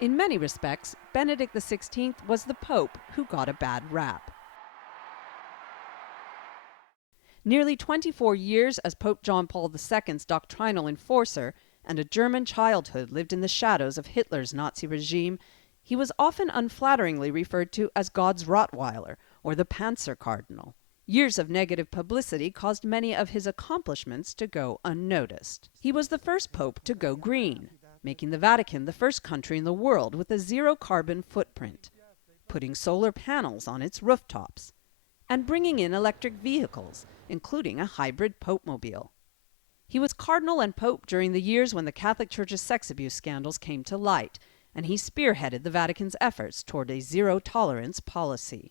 In many respects, Benedict XVI was the Pope who got a bad rap. Nearly 24 years as Pope John Paul II's doctrinal enforcer and a German childhood lived in the shadows of Hitler's Nazi regime, he was often unflatteringly referred to as God's Rottweiler or the Panzer Cardinal. Years of negative publicity caused many of his accomplishments to go unnoticed. He was the first pope to go green, making the Vatican the first country in the world with a zero-carbon footprint, putting solar panels on its rooftops, and bringing in electric vehicles, including a hybrid Pope-mobile. He was cardinal and pope during the years when the Catholic Church's sex abuse scandals came to light, and he spearheaded the Vatican's efforts toward a zero-tolerance policy.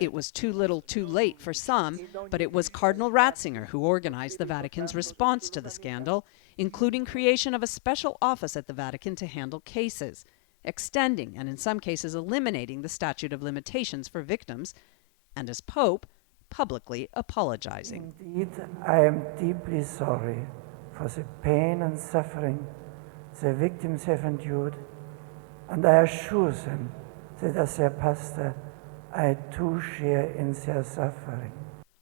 It was too little too late for some, but it was Cardinal Ratzinger who organized the Vatican's response to the scandal, including creation of a special office at the Vatican to handle cases, extending and in some cases eliminating the statute of limitations for victims, and as Pope, publicly apologizing. Indeed, I am deeply sorry for the pain and suffering the victims have endured, and I assure them that as their pastor, I too share in their suffering.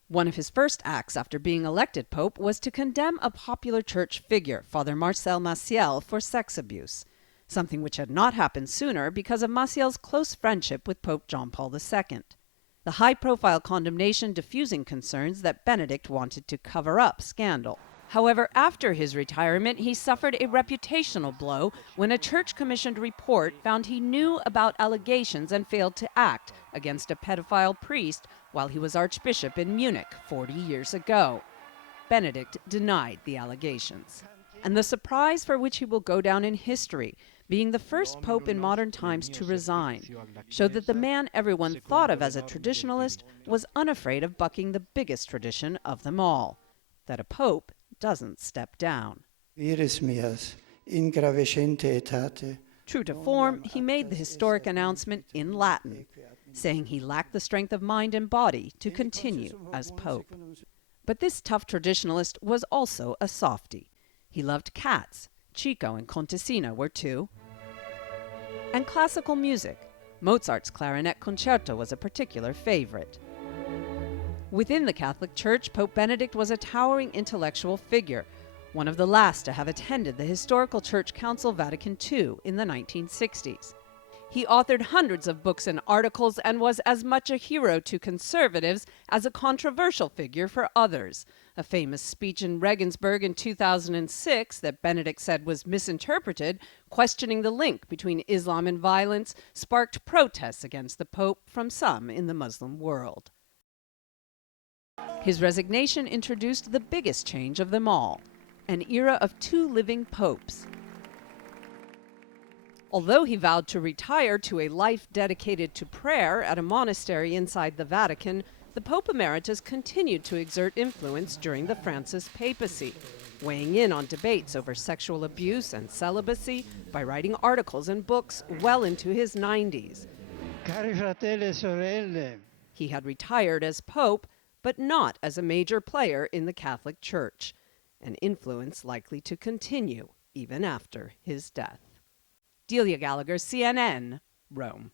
One of his first acts after being elected Pope was to condemn a popular church figure, Father Marcel Maciel, for sex abuse, something which had not happened sooner because of Maciel's close friendship with Pope John Paul II. The high-profile condemnation diffusing concerns that Benedict wanted to cover up scandal. However, after his retirement, he suffered a reputational blow when a church-commissioned report found he knew about allegations and failed to act against a pedophile priest while he was Archbishop in Munich 40 years ago. Benedict denied the allegations. And the surprise for which he will go down in history, being the first pope in modern times to resign, showed that the man everyone thought of as a traditionalist was unafraid of bucking the biggest tradition of them all, that a pope doesn't step down. True to form, he made the historic announcement in Latin, saying he lacked the strength of mind and body to continue as pope. But this tough traditionalist was also a softie. He loved cats. Chico and Contessina were two. And classical music. Mozart's clarinet concerto was a particular favorite. Within the Catholic Church, Pope Benedict was a towering intellectual figure, one of the last to have attended the historical Church Council Vatican II in the 1960s. He authored hundreds of books and articles and was as much a hero to conservatives as a controversial figure for others. A famous speech in Regensburg in 2006 that Benedict said was misinterpreted, questioning the link between Islam and violence, sparked protests against the Pope from some in the Muslim world. His resignation introduced the biggest change of them all, an era of two living popes. Although he vowed to retire to a life dedicated to prayer at a monastery inside the Vatican, the Pope Emeritus continued to exert influence during the Francis papacy, weighing in on debates over sexual abuse and celibacy by writing articles and books well into his 90s. Cari fratelli e sorelle. He had retired as Pope, but not as a major player in the Catholic Church, an influence likely to continue even after his death. Delia Gallagher, CNN, Rome.